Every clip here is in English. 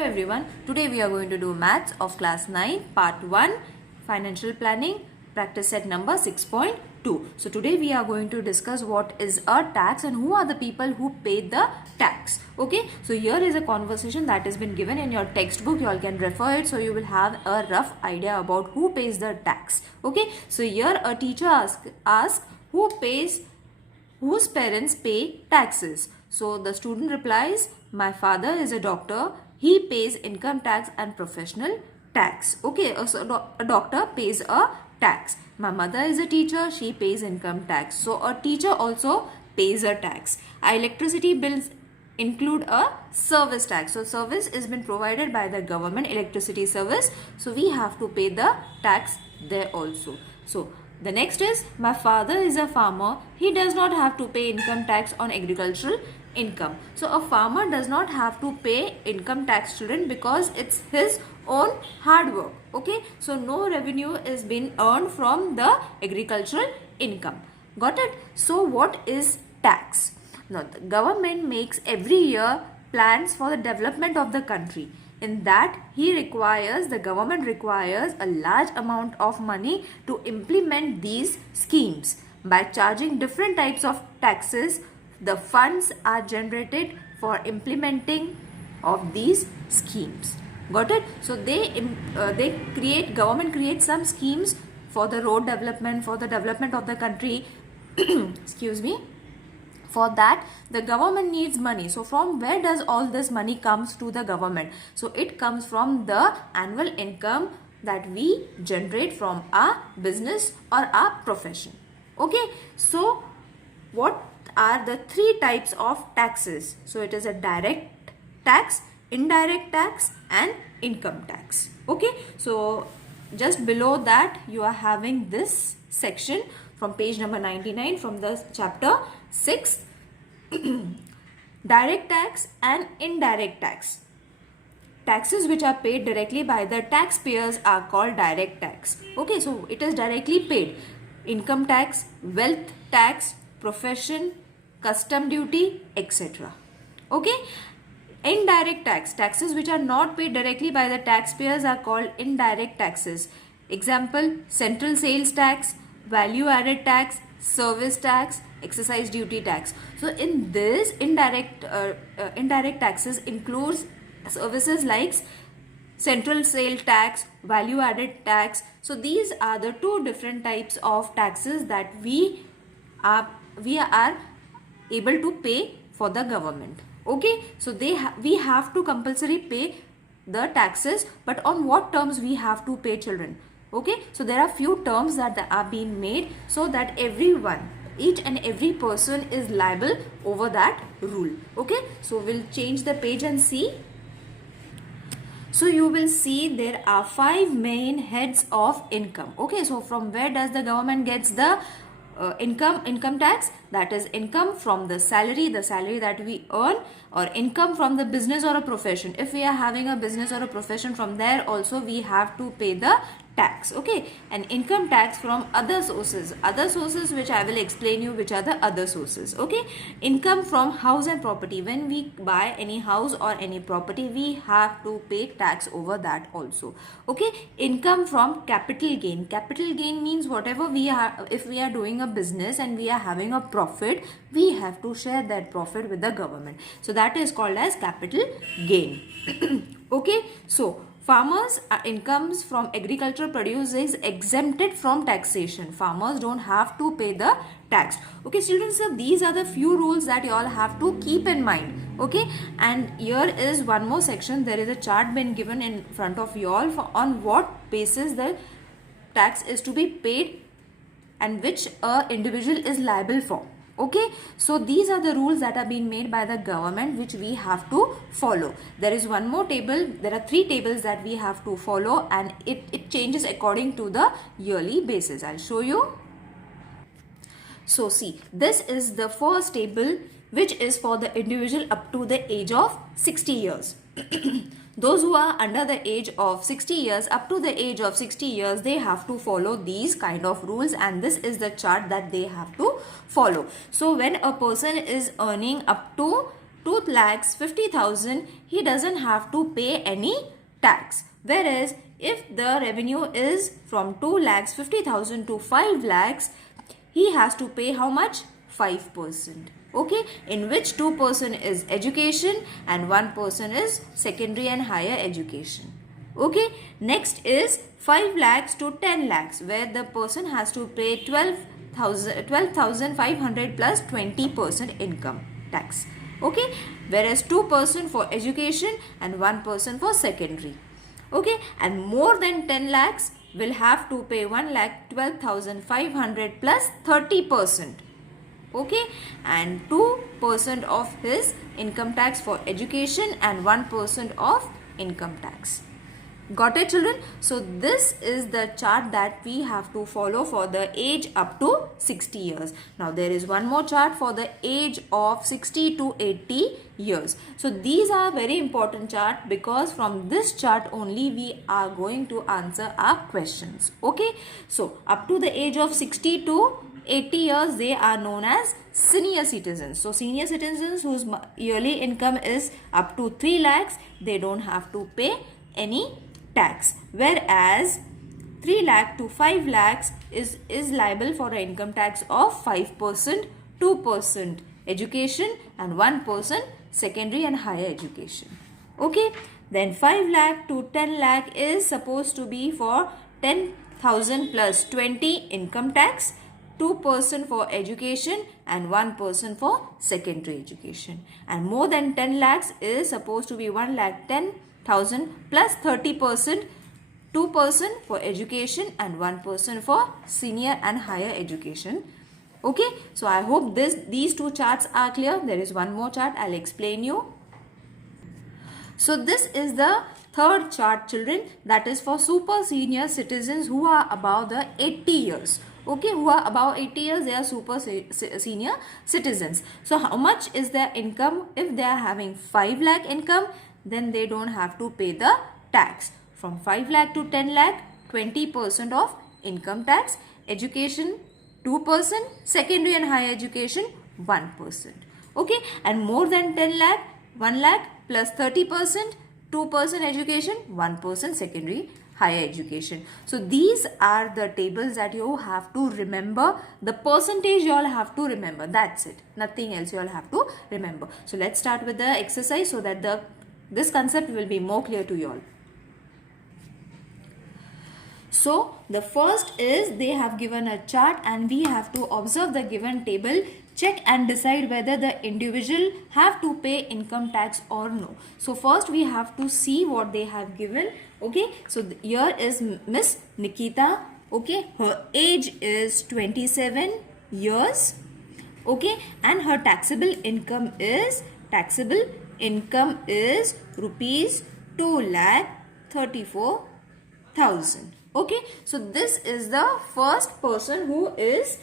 Hello everyone, today we are going to do maths of class 9 part 1 financial planning practice set number 6.2. So today we are going to discuss what is a tax and who are the people who pay the tax. Okay, so here is a conversation that has been given in your textbook. You all can refer it, so you will have a rough idea about who pays the tax. Okay, so here a teacher asks whose parents pay taxes. So the student replies, my father is a doctor. He pays income tax and professional tax. Okay, so a doctor pays a tax. My mother is a teacher. She pays income tax. So a teacher also pays a tax. Our electricity bills include a service tax. So service is been provided by the government, electricity service. So we have to pay the tax there also. So the next is, my father is a farmer. He does not have to pay income tax on agricultural income. So a farmer does not have to pay income tax, children, because it's his own hard work. Okay, so no revenue is being earned from the agricultural income. Got it? So what is tax? Now the government makes every year plans for the development of the country. In that, the government requires a large amount of money to implement these schemes. By charging different types of taxes, the funds are generated for implementing of these schemes. Got it? So government creates some schemes for the road development, for the development of the country. Excuse me. For that, the government needs money. So from where does all this money comes to the government? So it comes from the annual income that we generate from our business or our profession. Okay, so what are the three types of taxes? So it is a direct tax, indirect tax and income tax. Okay, so just below that you are having this section from page number 99 from the chapter 6. Direct tax and indirect tax. Taxes which are paid directly by the taxpayers are called direct tax. Okay, so it is directly paid. Income tax, wealth tax, profession, custom duty, etc. Okay, indirect tax. Taxes which are not paid directly by the taxpayers are called indirect taxes. Example, central sales tax, value added tax, service tax, excise duty tax. So in this indirect taxes includes services like central sale tax, value added tax. So these are the two different types of taxes that we are able to pay for the government. Okay, so we have to compulsory pay the taxes, but on what terms we have to pay, children? Okay, so there are few terms that are being made so that each and every person is liable over that rule. Okay, so we'll change the page and see. So you will see there are 5 main heads of income. Okay, so from where does the government gets the income tax? That is income from the salary that we earn, or income from the business or a profession. If we are having a business or a profession, from there also we have to pay the tax. Okay, and income tax from other sources which I will explain you which are the other sources. Okay, income from house and property. When we buy any house or any property, we have to pay tax over that also. Okay, income from capital gain means whatever we are, if we are doing a business and we are having a profit, we have to share that profit with the government. So that is called as capital gain. Okay, so farmers' incomes from agricultural produce is exempted from taxation. Farmers don't have to pay the tax. Okay, children, so these are the few rules that you all have to keep in mind. Okay, and here is one more section. There is a chart been given in front of you all on what basis the tax is to be paid and which individual is liable for. Okay, so these are the rules that are being made by the government which we have to follow. There is one more table. There are 3 tables that we have to follow, and it changes according to the yearly basis. I'll show you. So see, this is the first table which is for the individual up to the age of 60 years. Those who are under the age of 60 years, up to the age of 60 years, they have to follow these kind of rules, and this is the chart that they have to follow. So when a person is earning up to 2 lakhs 50,000, he doesn't have to pay any tax. Whereas if the revenue is from 2 lakhs 50,000 to 5 lakhs, he has to pay how much? 5%. Okay, in which 2% is education and 1% is secondary and higher education. Okay, next is 5 lakhs to 10 lakhs, where the person has to pay 12,500 plus 20% income tax. Okay, whereas 2% for education and 1% for secondary. Okay, and more than 10 lakhs will have to pay 1,12,500 plus 30%. Okay, and 2% of his income tax for education and 1% of income tax. Got it, children? So this is the chart that we have to follow for the age up to 60 years. Now there is one more chart for the age of 60 to 80 years. So these are very important chart, because from this chart only we are going to answer our questions. Okay, so up to the age of 60 to 80 years, they are known as senior citizens. So senior citizens whose yearly income is up to 3 lakhs, they don't have to pay any tax. Whereas 3 lakh to 5 lakhs is liable for an income tax of 5%, 2% education and 1% secondary and higher education. Okay, then 5 lakh to 10 lakh is supposed to be for 10,000 plus 20 income tax, 2% for education and 1% for secondary education. And more than 10 lakhs is supposed to be 1,10,000 plus 30%, 2% for education and 1% for senior and higher education. Okay, so I hope these two charts are clear. There is one more chart, I'll explain you. So this is the third chart, children, that is for super senior citizens who are above the 80 years. Okay, who are above 80 years, they are super senior citizens. So how much is their income? If they are having 5 lakh income, then they don't have to pay the tax. From 5 lakh to 10 lakh, 20% of income tax, education 2%, secondary and higher education 1%. Okay, and more than 10 lakh, 1 lakh plus 30%, 2% education, 1% secondary higher education. So these are the tables that you have to remember. The percentage you all have to remember. That's it. Nothing else you all have to remember. So let's start with the exercise so that this concept will be more clear to you all. So the first is they have given a chart and we have to observe the given table, check and decide whether the individual have to pay income tax or no. So first we have to see what they have given. Okay, so here is Miss Nikita. Okay, her age is 27 years. Okay, and her taxable income is rupees 2,34,000. Okay, so this is the first person who is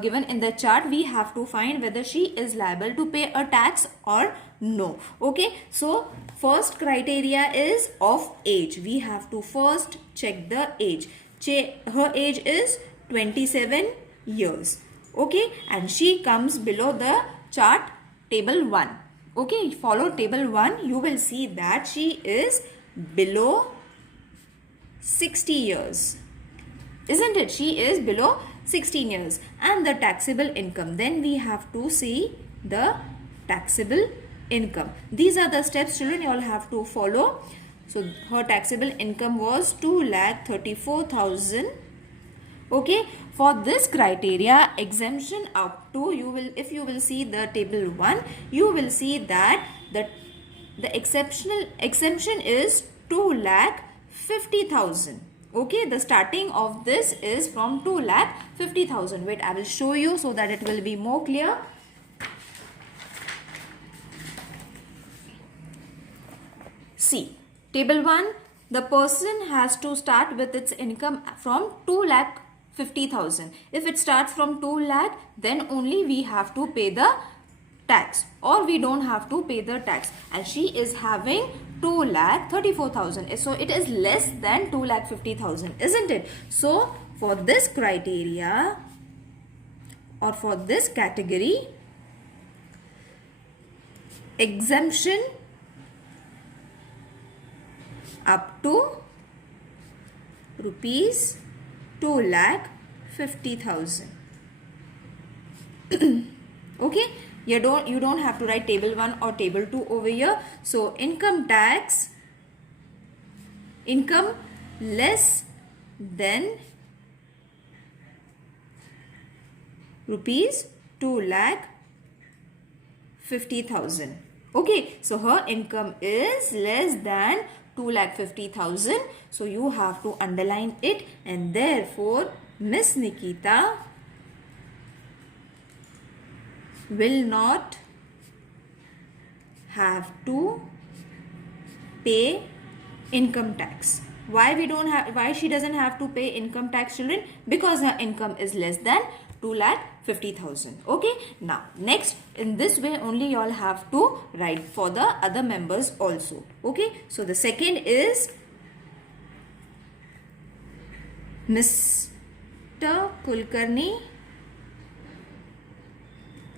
given in the chart. We have to find whether she is liable to pay a tax or no. Okay, so first criteria is of age. We have to first check the age. Her age is 27 years. Okay, and she comes below the chart table 1. Okay, follow table 1. You will see that she is below 60 years. Isn't it? She is below 16 years. And the taxable income. Then we have to see the taxable income. These are the steps, children, you all have to follow. So her taxable income was 2,34,000. Okay, for this criteria, exemption up to, if you will see the table 1, you will see that the exemption is 2,50,000. Okay, the starting of this is from 2,50,000. Wait, I will show you so that it will be more clear. See, table 1, the person has to start with its income from 2,50,000. If it starts from 2 lakh, then only we have to pay the tax, or we don't have to pay the tax. And she is having 2,34,000. So it is less than 2,50,000, isn't it? So for this criteria or for this category, exemption up to rupees 2,50,000. Okay, you don't have to write table 1 or table 2 over here. So income tax, income less than rupees 2,50,000. Okay, so her income is less than 2,50,000. So you have to underline it, and therefore Miss Nikita will not have to pay income tax. Why she doesn't have to pay income tax, children? Because her income is less than 2,50,000. Okay, now next, in this way only you all have to write for the other members also. Okay, so the second is Mr. Kulkarni.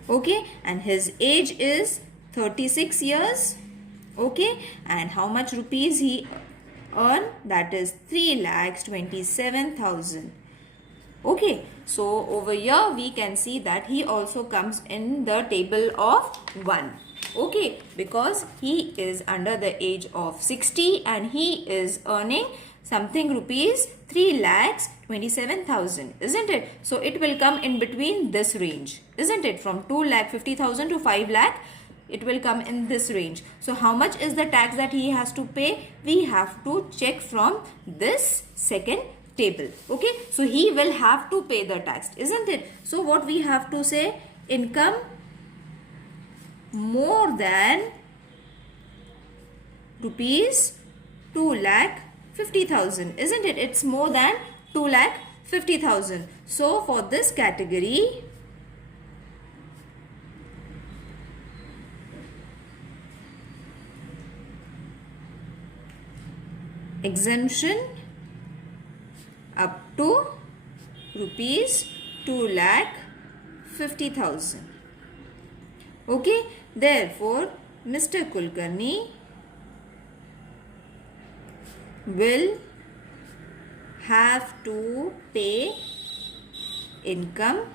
Okay, and his age is 36 years. Okay, and how much rupees he earn? That is 3,27,000. Okay, so over here we can see that he also comes in the table of 1. Okay, because he is under the age of 60 and he is earning something rupees 3,27,000, isn't it? So it will come in between this range, isn't it? From 2,50,000 to 5 lakh, it will come in this range. So how much is the tax that he has to pay? We have to check from this second table. Okay, so he will have to pay the tax, isn't it? So what we have to say? Income more than rupees 2,50,000, isn't it? It's more than 2,50,000. So for this category, exemption up to rupees 2,50,000. Okay, therefore Mr. Kulkarni will have to pay income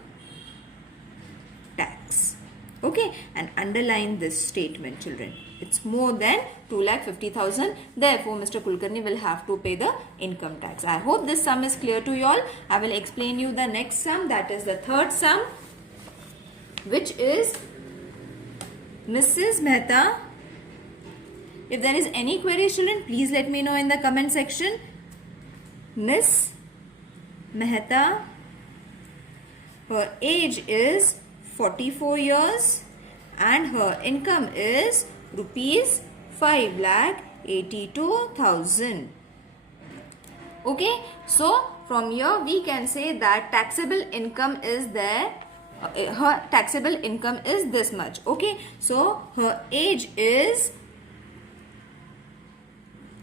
tax. Okay, and underline this statement, children. It's more than 2,50,000. Therefore, Mr. Kulkarni will have to pay the income tax. I hope this sum is clear to you all. I will explain you the next sum, that is the third sum, which is Mrs. Mehta. If there is any query, children, please let me know in the comment section. Miss Mehta, her age is 44 years and her income is rupees 5,82,000. Okay, so from here we can say that taxable income is there. Her taxable income is this much. Okay, so her age is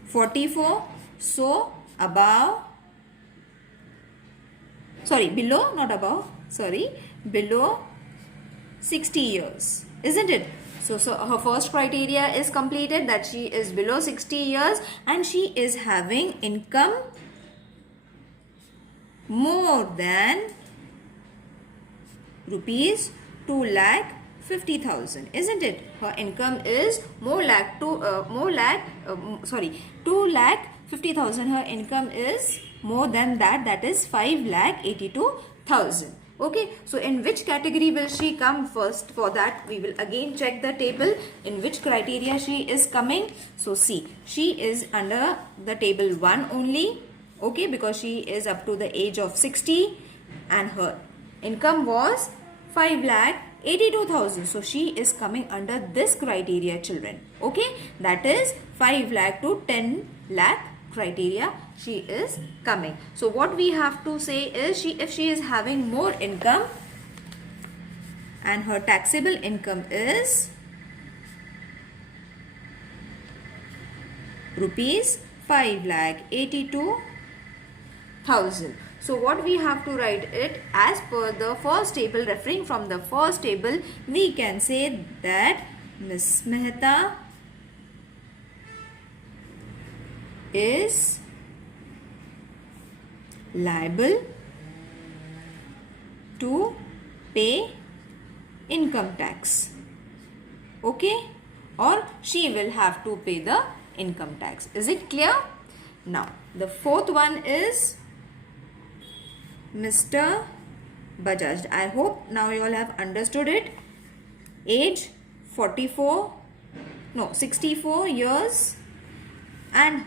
44. So below 60 years, isn't it? So her first criteria is completed, that she is below 60 years and she is having income more than rupees 2,50,000, isn't it? Her income is 2,50,000. Her income is more than that, that is 5,82,000. Okay, so in which category will she come first? For that we will again check the table in which criteria she is coming. So see, she is under the table 1 only. Okay, because she is up to the age of 60 and her income was 5,82,000. So she is coming under this criteria, children. Okay, that is 5 lakh to 10 lakh criteria she is coming. So what we have to say is, if she is having more income and her taxable income is rupees 5,82,000. So what we have to write it as per the first table, referring from the first table, we can say that Miss Mehta is liable to pay income tax. Okay, or she will have to pay the income tax. Is it clear? Now the fourth one is Mr. Bajaj. I hope now you all have understood it. Age 64 years and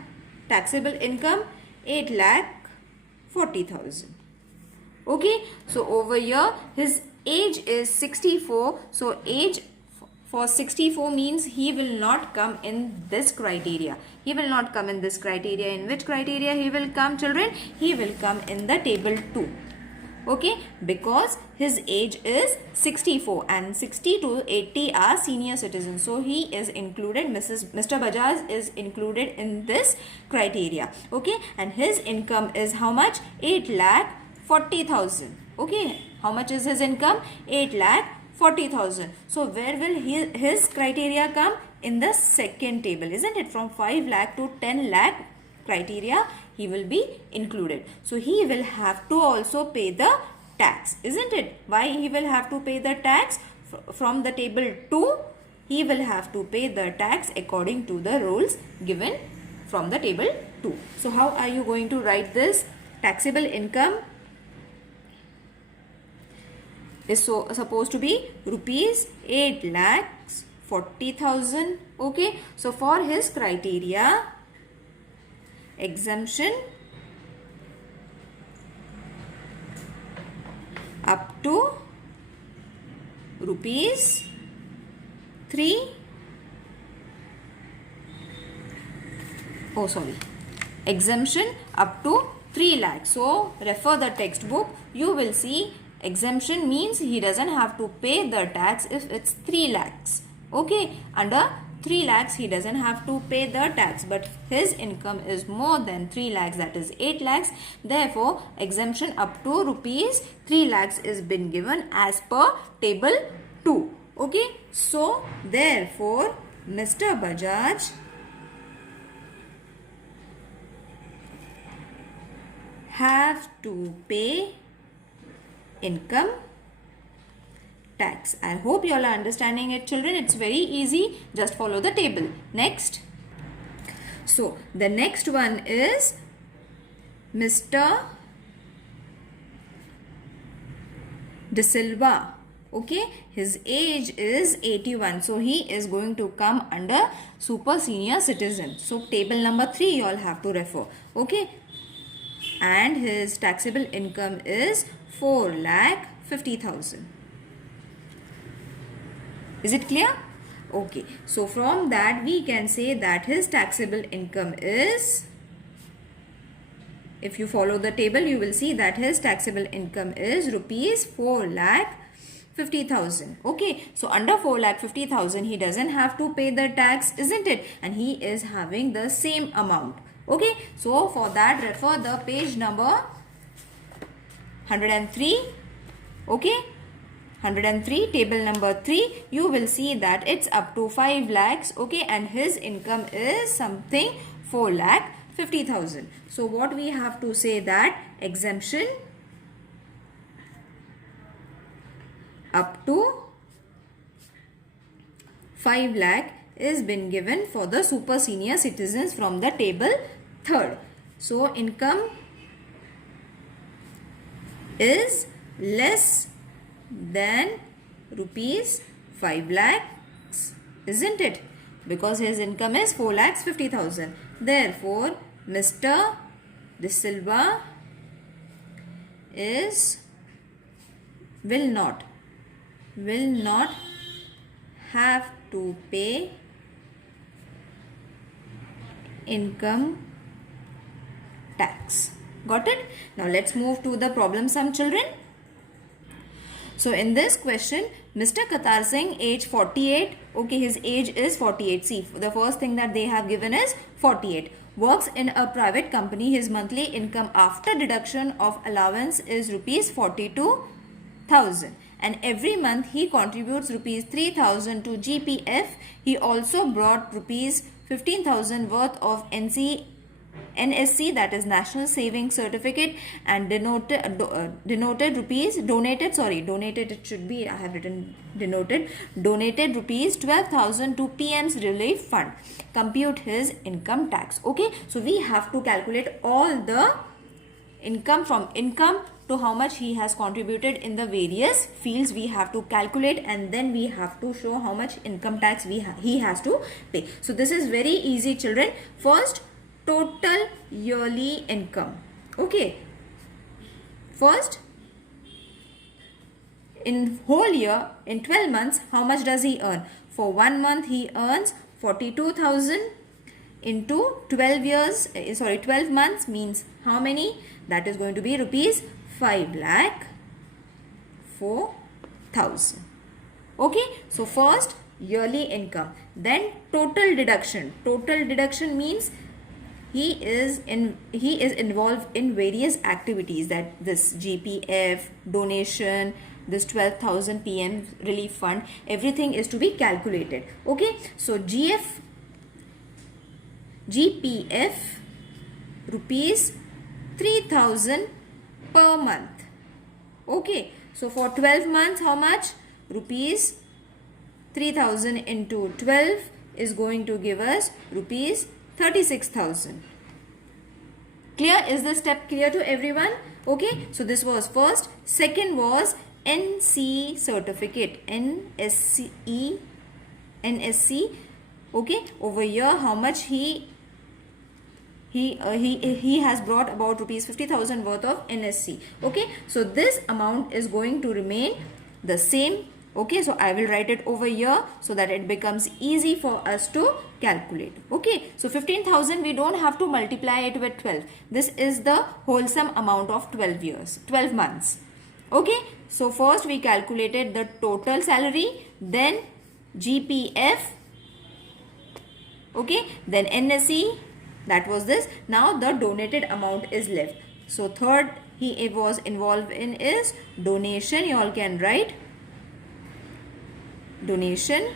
taxable income 8,40,000. Okay, so over here his age is 64. So age for 64 means he will not come in this criteria. He will not come in this criteria. In which criteria he will come, children? He will come in the table 2. Okay, because his age is 64 and 60 to 80 are senior citizens. So he is included, Mr. Bajaj is included in this criteria. Okay, and his income is how much? 8,40,000. Okay, how much is his income? 8,40,000. So where will his criteria come? In the second table, isn't it? From 5 lakh to 10 lakh criteria he will be included. So he will have to also pay the tax, isn't it? Why he will have to pay the tax? From the table 2 he will have to pay the tax according to the rules given from the table 2. So how are you going to write this? Taxable income is supposed to be rupees 8,40,000. Okay, so for his criteria, exemption up to rupees 3. Exemption up to 3 lakhs. So refer the textbook. You will see exemption means he doesn't have to pay the tax if it's 3 lakhs. Okay, under 3 lakhs he doesn't have to pay the tax, but his income is more than 3 lakhs, that is 8 lakhs. Therefore exemption up to rupees 3 lakhs is been given as per table 2. Okay, so therefore Mr. Bajaj have to pay income tax. I hope you all are understanding it, children. It's very easy. Just follow the table. Next. So the next one is Mr. De Silva. Okay, his age is 81. So he is going to come under super senior citizen. So table number 3 you all have to refer. Okay, and his taxable income is 4,50,000. Is it clear? Okay, so from that we can say that his taxable income is, if you follow the table you will see that his taxable income is rupees 4,50,000. Okay, so under 4,50,000 he doesn't have to pay the tax, isn't it? And he is having the same amount. Okay, so for that refer the page number 103. Okay, 103 table number 3, you will see that it's up to 5 lakhs. Okay, and his income is something 4,50,000. So what we have to say that exemption up to 5 lakh is been given for the super senior citizens from the table 3rd. So income is less than rupees 5 lakhs, isn't it? Because his income is 4,50,000. Therefore Mr. De Silva will not have to pay income tax. Got it? Now let's move to the problem sum, children. So in this question, Mr. Qatar Singh, age 48. Okay, his age is 48. See, the first thing that they have given is 48. Works in a private company. His monthly income after deduction of allowance is rupees 42,000. and every month he contributes rupees 3,000 to GPF. He also brought rupees 15,000 worth of NSC, that is National Saving Certificate, and donated rupees 12,000 to PM's Relief Fund. Compute his income tax. Okay, so we have to calculate all the income, from income to how much he has contributed in the various fields we have to calculate, and then we have to show how much income tax he has to pay. So this is very easy, children. First, total yearly income. Okay, first, in whole year, in 12 months, how much does he earn? For 1 month he earns 42,000 into 12 months means how many? That is going to be rupees 5,04,000. Okay, so first yearly income, then total deduction. Total deduction means he is involved in various activities, that this GPF, donation, this 12,000 PM relief fund, everything is to be calculated. Okay, so GPF rupees 3,000 per month. Okay, so for 12 months how much? Rupees 3,000 into 12 is going to give us rupees 36,000. Clear? Is the step clear to everyone? Okay, so this was first. Second was NC certificate, NSC. Okay, over here how much he has brought about rupees 50,000 worth of NSC. Okay, so this amount is going to remain the same. Okay, so I will write it over here so that it becomes easy for us to calculate. Okay, so 15,000 we don't have to multiply it with 12. This is the wholesome amount of 12 months. Okay, so first we calculated the total salary, then GPF, okay, then NSC, that was this. Now the donated amount is left. So third he was involved in is donation. You all can write donation.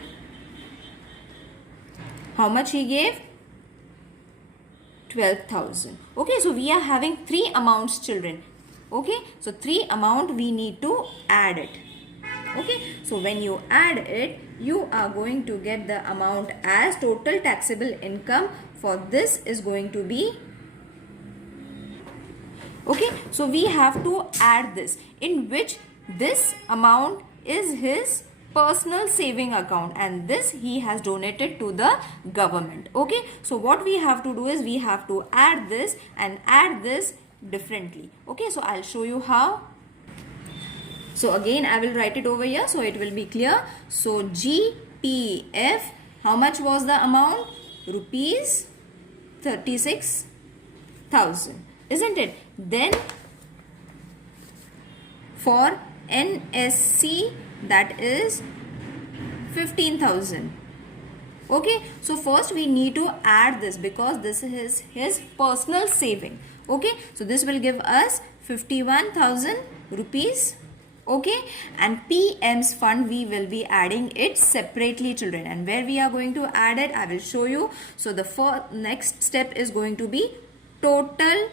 How much he gave? 12,000. Okay, so we are having 3 amounts, children. Okay, so 3 amount we need to add it. Okay, so when you add it, you are going to get the amount as total taxable income. For this is going to be, okay, so we have to add this, in which this amount is his personal saving account and this he has donated to the government. Okay, so what we have to do is we have to add this and add this differently. Okay, so I'll show you how. So again I will write it over here so it will be clear. So GPF, how much was the amount? Rupees 36,000, isn't it? Then for NSC, that is 15,000. Okay, so first we need to add this because this is his personal saving. Okay, so this will give us 51,000 rupees. Okay, and PM's fund we will be adding it separately, children, and where we are going to add it I will show you. So the next step is going to be total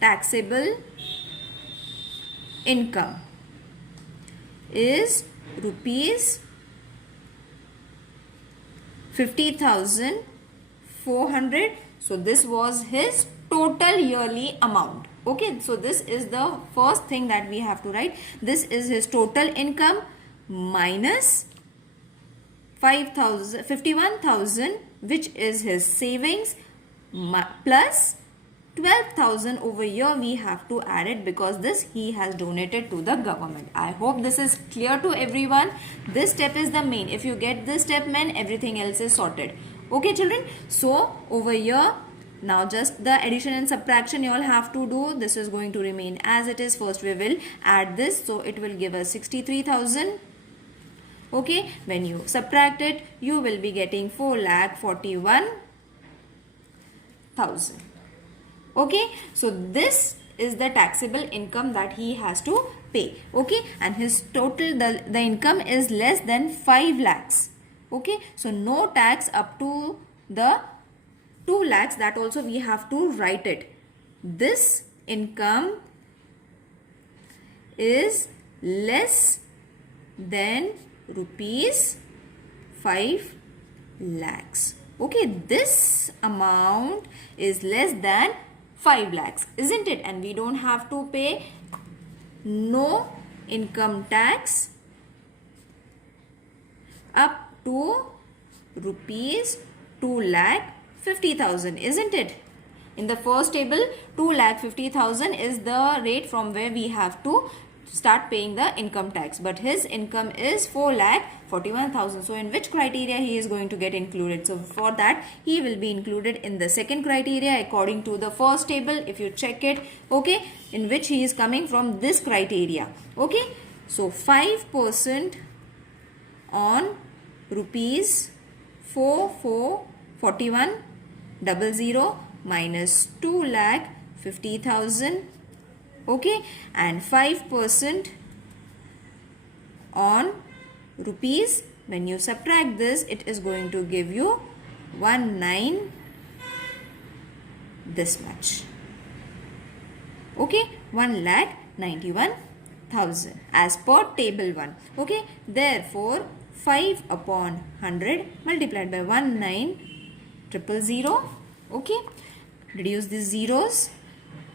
taxable income is rupees 50,400. So this was his total yearly amount. Okay, so this is the first thing that we have to write. This is his total income minus 51,000, which is his savings, plus 12,000 over here we have to add it because this he has donated to the government. I hope this is clear to everyone. This step is the main. If you get this step, man, everything else is sorted. Okay, children. So over here, now just the addition and subtraction you all have to do. This is going to remain as it is. First we will add this. So it will give us 63,000. Okay, when you subtract it, you will be getting 4,41,000. Okay, so this is the taxable income that he has to pay. Okay, and his total the income is less than 5 lakhs. Okay, so no tax up to the 2 lakhs, that also we have to write it. This income is less than rupees 5 lakhs. Okay, this amount is less than 5 lakhs, isn't it? And we don't have to pay no income tax up to rupees 2,50,000, isn't it? In the first table, 2,50,000 is the rate from where we have to start paying the income tax, but his income is 4,41,000. So in which criteria he is going to get included? So for that, he will be included in the second criteria according to the first table, if you check it, okay, in which he is coming from this criteria. Okay, so 5% on rupees 4,41,000 minus 2,50,000. Okay, and 5% on rupees, when you subtract this, it is going to give you 19 this much. Okay, 1,91,000 as per table 1. Okay, therefore 5 upon 100 multiplied by 19,000. Okay, reduce these zeros,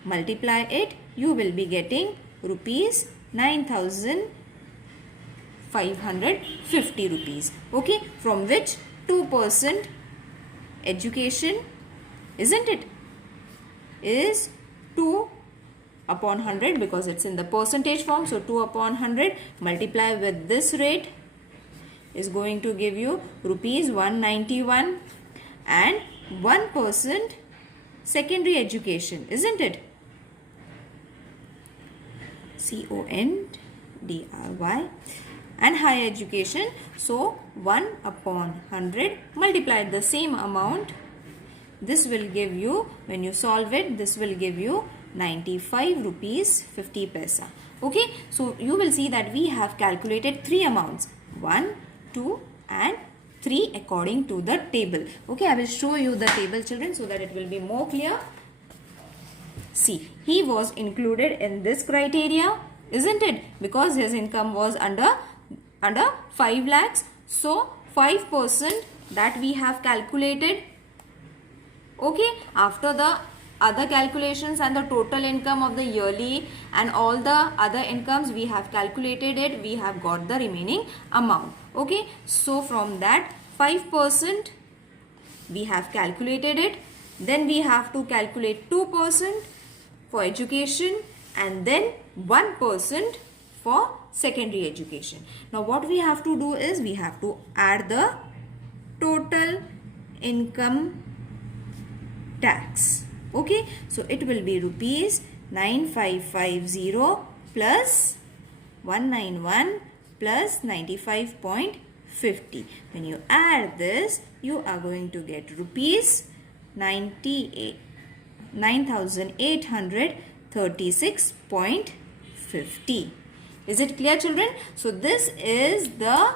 multiply it, you will be getting rupees 9,550 rupees. Okay, from which 2% education, isn't it, is 2 upon 100 because it's in the percentage form. So 2 upon 100 multiply with this rate is going to give you rupees 191, and 1% secondary education, isn't it? CONDRY, and higher education. So 1 upon 100 multiplied the same amount. This will give you, when you solve it, this will give you 95 rupees 50 paisa. Okay, so you will see that we have calculated 3 amounts, 1, 2 and 3 according to the table. Okay, I will show you the table, children, so that it will be more clear. See, he was included in this criteria, isn't it? Because his income was under 5 lakhs. So 5% that we have calculated. Okay, after the other calculations and the total income of the yearly and all the other incomes, we have calculated it, we have got the remaining amount. Okay, so from that 5% we have calculated it, then we have to calculate 2% for education and then 1% for secondary education. Now what we have to do is we have to add the total income tax. Okay, so it will be rupees 9550 plus 191 plus 95.50. When you add this, you are going to get rupees 9,836.50. Is it clear, children? So this is the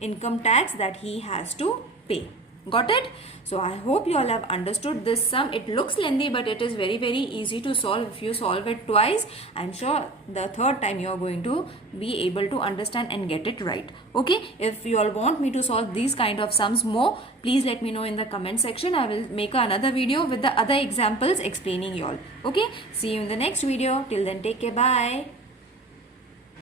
income tax that he has to pay. Got it? So I hope you all have understood this sum. It looks lengthy, but it is very easy to solve. If you solve it twice, I'm sure the third time you are going to be able to understand and get it right. Okay, if you all want me to solve these kind of sums more, please let me know in the comment section. I will make another video with the other examples explaining you all. Okay, see you in the next video. Till then, take care. Bye.